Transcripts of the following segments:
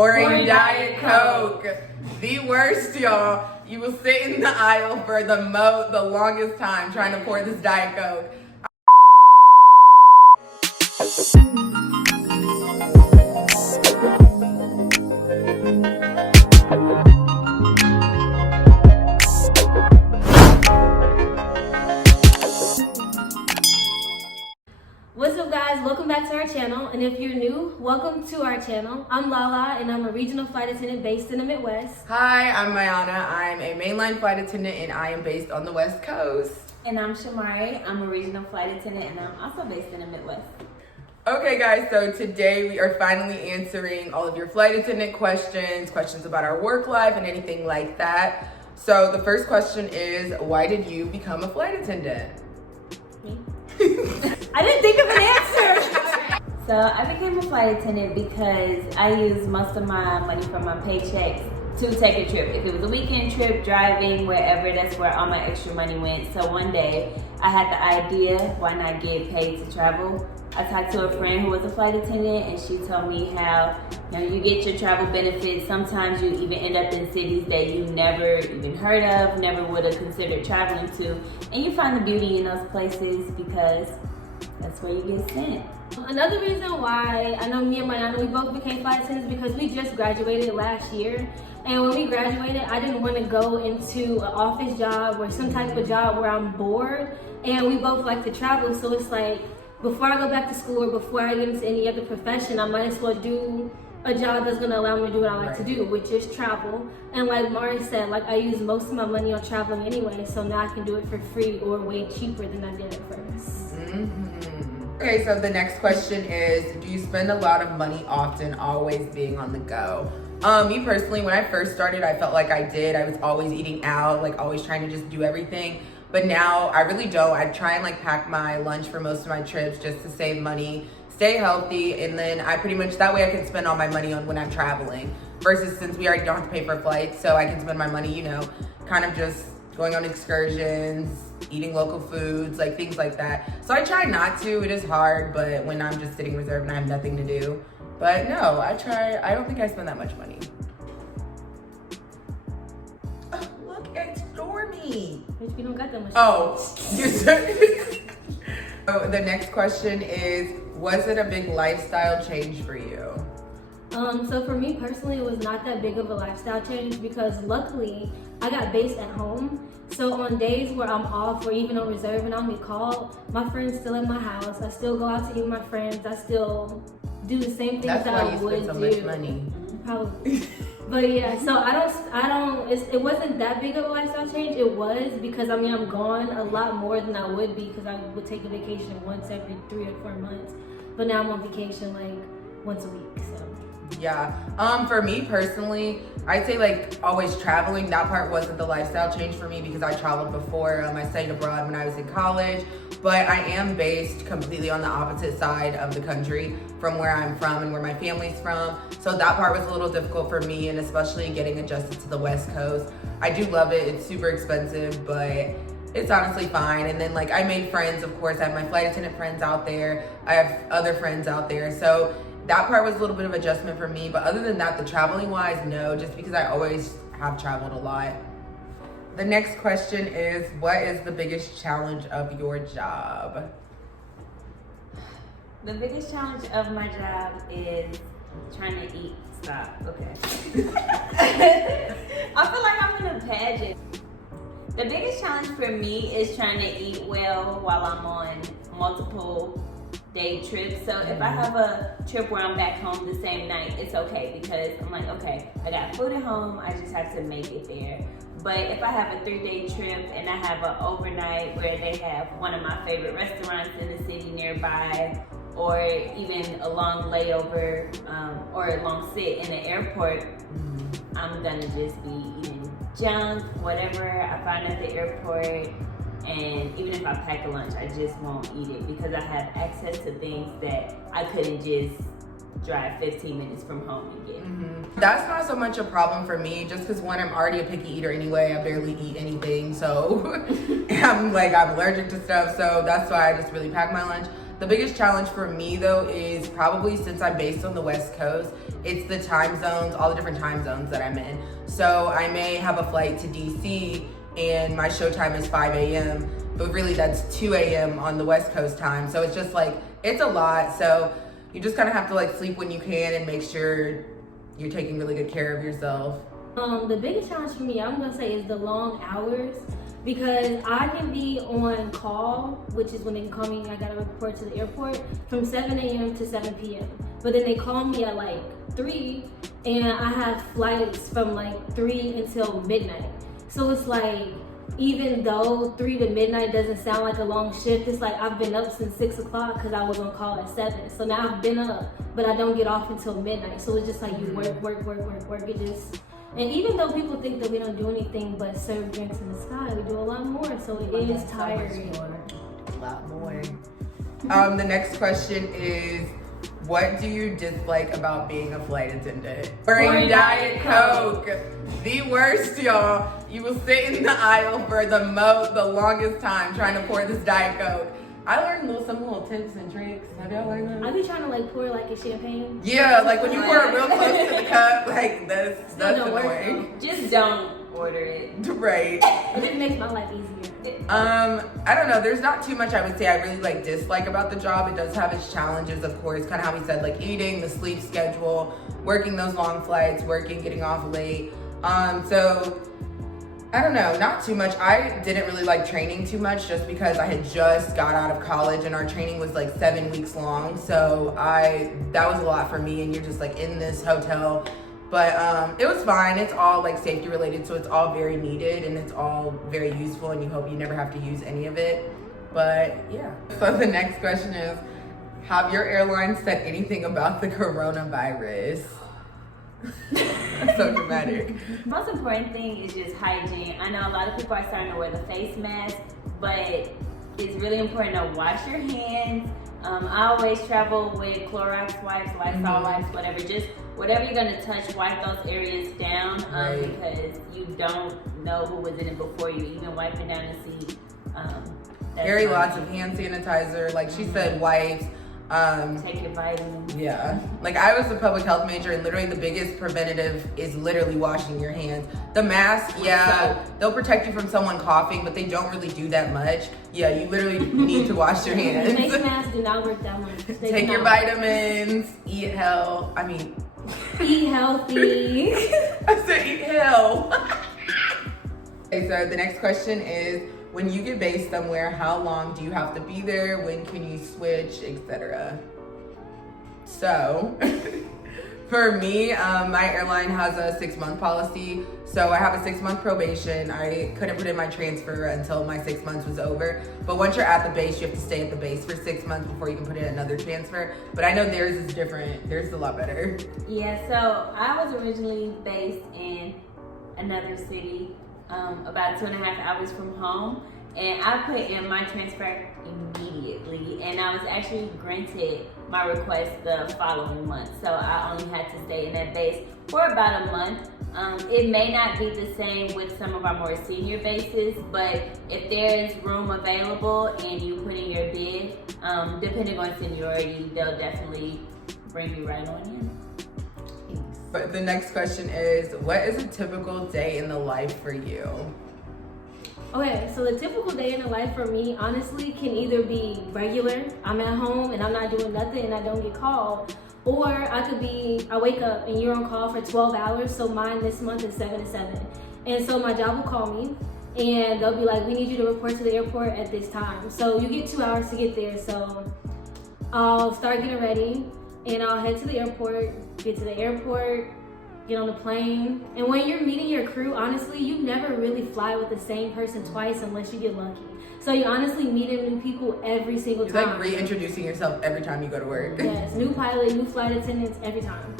Or a Diet Coke. The worst, y'all. You will sit in the aisle for the longest time trying to pour this Diet Coke. What's up, guys? Welcome back to our channel, and if you're new, welcome to our channel. I'm Lala, and I'm a regional flight attendant based in the Midwest. Hi, I'm Mayana. I'm a mainline flight attendant, and I am based on the West Coast. And I'm Shamari. I'm a regional flight attendant, and I'm also based in the Midwest. Okay, guys, so today we are finally answering all of your flight attendant questions about our work life and anything like that. So the first question is, why did you become a flight attendant? Me? I didn't think of an answer. So I became a flight attendant because I used most of my money from my paychecks to take a trip. If it was a weekend trip, driving, wherever, that's where all my extra money went. So one day I had the idea, why not get paid to travel? I talked to a friend who was a flight attendant, and she told me how you get your travel benefits. Sometimes you even end up in cities that you never even heard of, never would have considered traveling to, and you find the beauty in those places because that's where you get sent. Another reason why I know me and Mayana, we both became flight attendants because we just graduated last year. And when we graduated, I didn't want to go into an office job or some type of job where I'm bored. And we both like to travel, so it's like, before I go back to school or before I get into any other profession, I might as well do a job that's gonna allow me to do what I like to do, which is travel. And like Mari said, like I use most of my money on traveling anyway, so now I can do it for free or way cheaper than I did at first. Okay, so the next question is, do you spend a lot of money often, always being on the go? Me personally, when I first started, I felt like I did. I was always eating out, like always trying to just do everything. But now I really don't. I try and like pack my lunch for most of my trips just to save money, stay healthy, and then I pretty much, that way I can spend all my money on when I'm traveling. Versus since we already don't have to pay for flights, so I can spend my money, kind of just going on excursions, eating local foods, like things like that. So I try not to. It is hard, but when I'm just sitting reserved and I have nothing to do. But no, I try. I don't think I spend that much money. Oh, look at Stormy. Which we don't got that much. Oh, so the next question is, was it a big lifestyle change for you? So for me personally, it was not that big of a lifestyle change because luckily I got based at home. So on days where I'm off or even on reserve and I'll get called, my friend's still in my house. I still go out to eat with my friends. I still do the same things That's that why I you would spend so do. much money. Probably. But yeah, so it wasn't that big of a lifestyle change. It was because I'm gone a lot more than I would be because I would take a vacation once every 3 or 4 months. But now I'm on vacation like once a week, so. Yeah, for me personally, I'd say like always traveling, that part wasn't the lifestyle change for me because I traveled before. I studied abroad when I was in college, but I am based completely on the opposite side of the country from where I'm from and where my family's from. So that part was a little difficult for me, and especially getting adjusted to the West Coast. I do love it, it's super expensive, but it's honestly fine. And then like I made friends, of course. I have my flight attendant friends out there. I have other friends out there. So that part was a little bit of adjustment for me. But other than that, the traveling wise, no, just because I always have traveled a lot. The next question is, what is the biggest challenge of your job? The biggest challenge of my job is trying to eat. Stop. Okay. I feel like I'm in a pageant. The biggest challenge for me is trying to eat well while I'm on multiple day trips. So if I have a trip where I'm back home the same night, it's okay because I'm like, okay, I got food at home, I just have to make it there. But if I have a 3-day trip and I have an overnight where they have one of my favorite restaurants in the city nearby, or even a long layover or a long sit in the airport, I'm gonna just be eating junk, whatever I find at the airport. And even if I pack a lunch, I just won't eat it because I have access to things that I couldn't just drive 15 minutes from home and get. That's not so much a problem for me, just because one, I'm already a picky eater anyway. I barely eat anything, so I'm allergic to stuff, so that's why I just really pack my lunch. The biggest challenge for me though is probably, since I'm based on the West Coast, it's the time zones, all the different time zones that I'm in. So I may have a flight to DC and my show time is 5 a.m., but really that's 2 a.m. on the West Coast time. So it's just like, it's a lot. So you just kind of have to like sleep when you can and make sure you're taking really good care of yourself. The biggest challenge for me, I'm gonna say, is the long hours, because I can be on call, which is when they can call me, I gotta report to the airport, from 7 a.m. to 7 p.m. But then they call me at like 3, and I have flights from like 3 until midnight. So it's like, even though 3 to midnight doesn't sound like a long shift, it's like I've been up since 6 o'clock because I was on call at 7. So now I've been up, but I don't get off until midnight. So it's just like you work. It just, and even though people think that we don't do anything but serve drinks in the sky, we do a lot more. So it is tiring. A lot more. The next question is, what do you dislike about being a flight attendant? Pouring Diet Coke. The worst, y'all. You will sit in the aisle for the longest time trying to pour this Diet Coke. I learned some little tips and tricks. Have y'all learned that? I be trying to like pour like a champagne. Yeah, like when you pour it real close to the cup, like that's annoying. Just don't order it. Right. It just makes my life easier. I don't know. There's not too much I would say I really like dislike about the job. It does have its challenges, of course. Kind of how we said, like eating, the sleep schedule, working those long flights, getting off late. So I don't know, not too much. I didn't really like training too much just because I had just got out of college and our training was like 7 weeks long. So that was a lot for me, and you're just like in this hotel. But it was fine. It's all like safety related, so it's all very needed and it's all very useful, and you hope you never have to use any of it. But yeah. So the next question is, have your airlines said anything about the coronavirus? So dramatic. Most important thing is just hygiene. I know a lot of people are starting to wear the face mask, but it's really important to wash your hands. I always travel with Clorox wipes, Lysol wipes, whatever you're gonna touch, wipe those areas down, because you don't know who was in it before you, even wiping down the seat. Carry lots of hand sanitizer, like she said, wipes. Take your vitamins. Yeah, like I was a public health major, and literally the biggest preventative is literally washing your hands. The mask, they'll protect you from someone coughing, but they don't really do that much. Yeah, you literally need to wash your hands. Face masks do not work that much. Take your vitamins, eat Eat healthy. I said eat hell. Okay, so the next question is, when you get based somewhere, how long do you have to be there? When can you switch, etc.? So, for me, my airline has a 6-month policy. So I have a 6-month probation. I couldn't put in my transfer until my 6 months was over. But once you're at the base, you have to stay at the base for 6 months before you can put in another transfer. But I know theirs is different. Theirs is a lot better. Yeah, so I was originally based in another city, about 2.5 hours from home, and I put in my transfer immediately, and I was actually granted my request the following month. So I only had to stay in that base for about a month. It may not be the same with some of our more senior bases, but if there is room available and you put in your bid, depending on seniority, they'll definitely bring you right on in. But the next question is, what is a typical day in the life for you? Okay, so the typical day in the life for me, honestly, can either be regular, I'm at home and I'm not doing nothing and I don't get called, or I wake up and you're on call for 12 hours, so mine this month is 7 to 7. And so my job will call me and they'll be like, we need you to report to the airport at this time. So you get 2 hours to get there, so I'll start getting ready and I'll head to the airport, get to the airport, get on the plane. And when you're meeting your crew, honestly, you never really fly with the same person twice unless you get lucky. So you honestly meeting new people every single time. You're like reintroducing yourself every time you go to work. Yes, new pilot, new flight attendants, every time.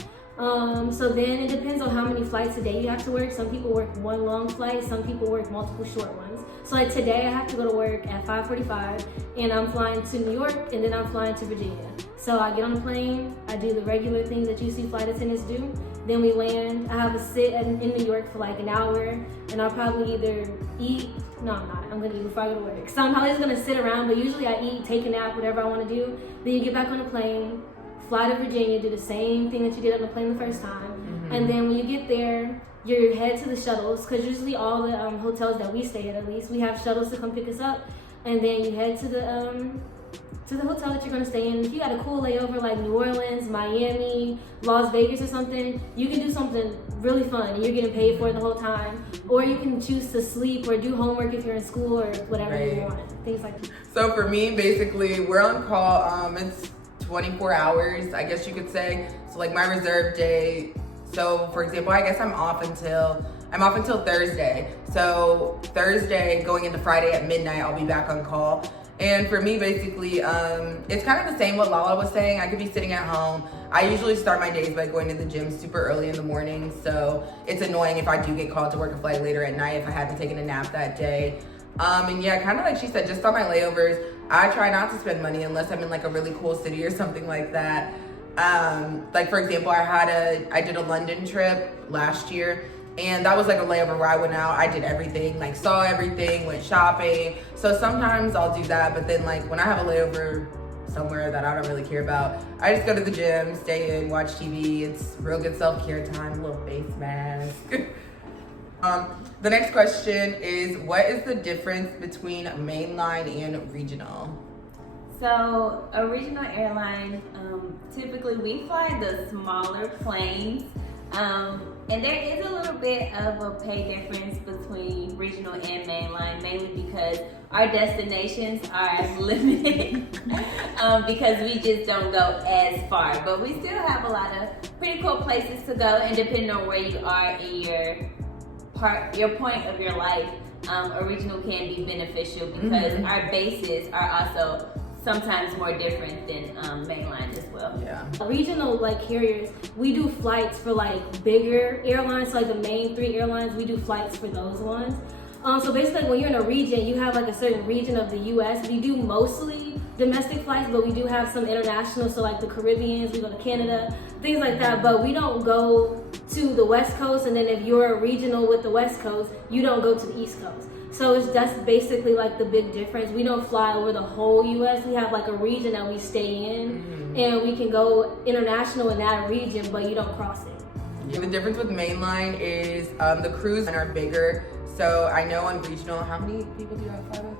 So then it depends on how many flights a day you have to work. Some people work one long flight, some people work multiple short ones. So like today I have to go to work at 5:45 and I'm flying to New York and then I'm flying to Virginia. So I get on the plane, I do the regular things that you see flight attendants do. Then we land, I have a sit in New York for like an hour and I'll probably either eat, no I'm not, I'm gonna eat before I go to work. So I'm probably just gonna sit around, but usually I eat, take a nap, whatever I wanna do. Then you get back on the plane, fly to Virginia, do the same thing that you did on the plane the first time, and then when you get there, you head to the shuttles, because usually all the hotels that we stay at least, we have shuttles to come pick us up, and then you head to the hotel that you're gonna stay in. If you got a cool layover like New Orleans, Miami, Las Vegas or something, you can do something really fun and you're getting paid for it the whole time. Or you can choose to sleep or do homework if you're in school or whatever you want. Things like that. So for me, basically, we're on call. It's 24 hours, I guess you could say. So like my reserve day. So for example, I guess I'm off until Thursday. So Thursday going into Friday at midnight, I'll be back on call. And for me, basically, it's kind of the same what Lala was saying. I could be sitting at home. I usually start my days by going to the gym super early in the morning. So it's annoying if I do get called to work a flight later at night if I haven't taken a nap that day. And yeah, kind of like she said, just on my layovers, I try not to spend money unless I'm in like a really cool city or something like that. Like for example, I did a London trip last year. And that was like a layover where I went out, I did everything, like saw everything, went shopping. So sometimes I'll do that, but then like when I have a layover somewhere that I don't really care about, I just go to the gym, stay in, watch TV. It's real good self-care time, little face mask. The next question is, what is the difference between mainline and regional? So a regional airline, typically we fly the smaller planes. And there is a little bit of a pay difference between regional and mainline, mainly because our destinations are limited because we just don't go as far. But we still have a lot of pretty cool places to go, and depending on where you are in your point of your life, a regional can be beneficial because our bases are also sometimes more different than mainline as well. Yeah. Regional like carriers, we do flights for like bigger airlines, like the main 3 airlines, we do flights for those ones. So basically when you're in a region, you have like a certain region of the US. We do mostly domestic flights, but we do have some international, so like the Caribbeans, we go to Canada, things like that, but we don't go to the West Coast, and then if you're a regional with the West Coast, you don't go to the East Coast. So that's basically like the big difference. We don't fly over the whole US. We have like a region that we stay in, and we can go international in that region, but you don't cross it. Yeah. The difference with mainline is the crews are bigger. So I know on regional, how many people do you have fly with?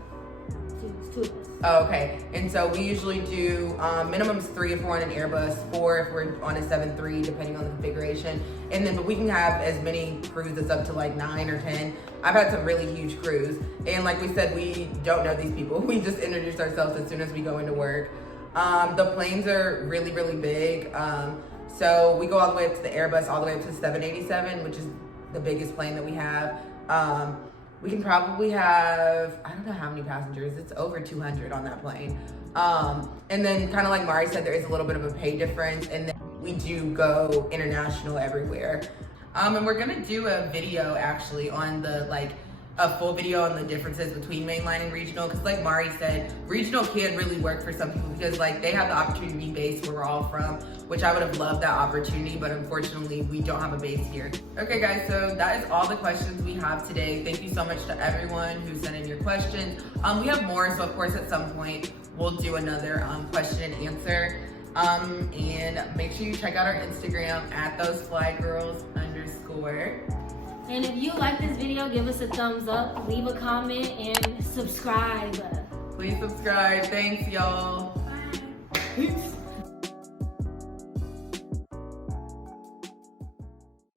Two of us. Oh, okay. And so we usually do minimums 3 if we're on an Airbus, 4 if we're on a 737, depending on the configuration. And then, but we can have as many crews as up to like 9 or 10. I've had some really huge crews. And like we said, we don't know these people. We just introduce ourselves as soon as we go into work. The planes are really, really big. So we go all the way up to the Airbus, all the way up to the 787, which is the biggest plane that we have. We can probably have, I don't know how many passengers, it's over 200 on that plane. And then kind of like Mari said, there is a little bit of a pay difference, and then we do go international everywhere. And we're gonna do a video actually on a full video on the differences between mainline and regional, because like Mari said, regional can really work for some people because like they have the opportunity base where we're all from, which I would have loved that opportunity, but unfortunately we don't have a base here. Okay guys, so that is all the questions we have today. Thank you so much to everyone who sent in your questions. We have more, so of course at some point we'll do another question and answer. And make sure you check out our Instagram at @thoseflygirls_. And if you like this video, give us a thumbs up, leave a comment, and subscribe. Please subscribe. Thanks, y'all. Bye. Peace.